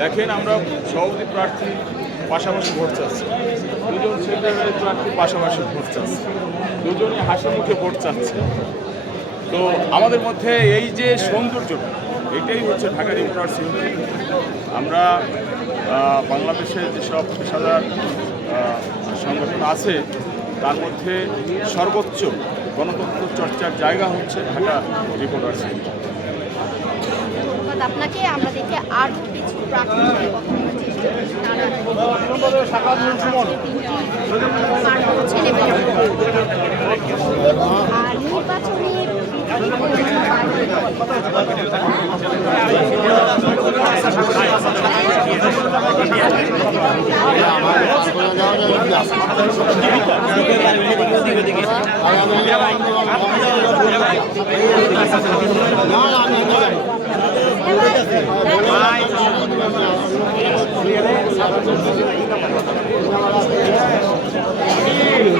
দেখেন, আমরা সভাপতি প্রার্থী পাশাপাশি ভোট চাচ্ছি, দুজন সেক্রেটারি প্রার্থী পাশাপাশি ভোট চাচ্ছে, দুজনই হাসি মুখে ভোট চাচ্ছে। তো আমাদের মধ্যে এই যে সৌন্দর্যটা, এটাই হচ্ছে ঢাকা রিপোর্টার্স ইউনিটি। আমরা বাংলাদেশের যেসব পেশাদার সংগঠন আছে তার মধ্যে সর্বোচ্চ গণতন্ত্র চর্চার জায়গা হচ্ছে ঢাকা রিপোর্টার্স ইউনিটি। আপনাকে আমরা দেখি আরও কিছু প্রার্থী নিয়ে কথা বলার চেষ্টা করছি। তারা নির্বাচনী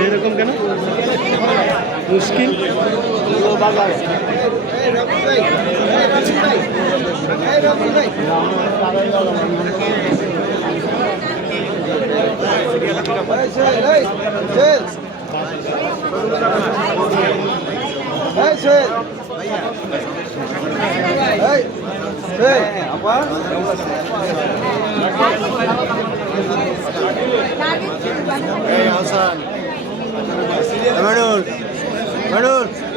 এরকম কেন মুশকিল Manul, Manul.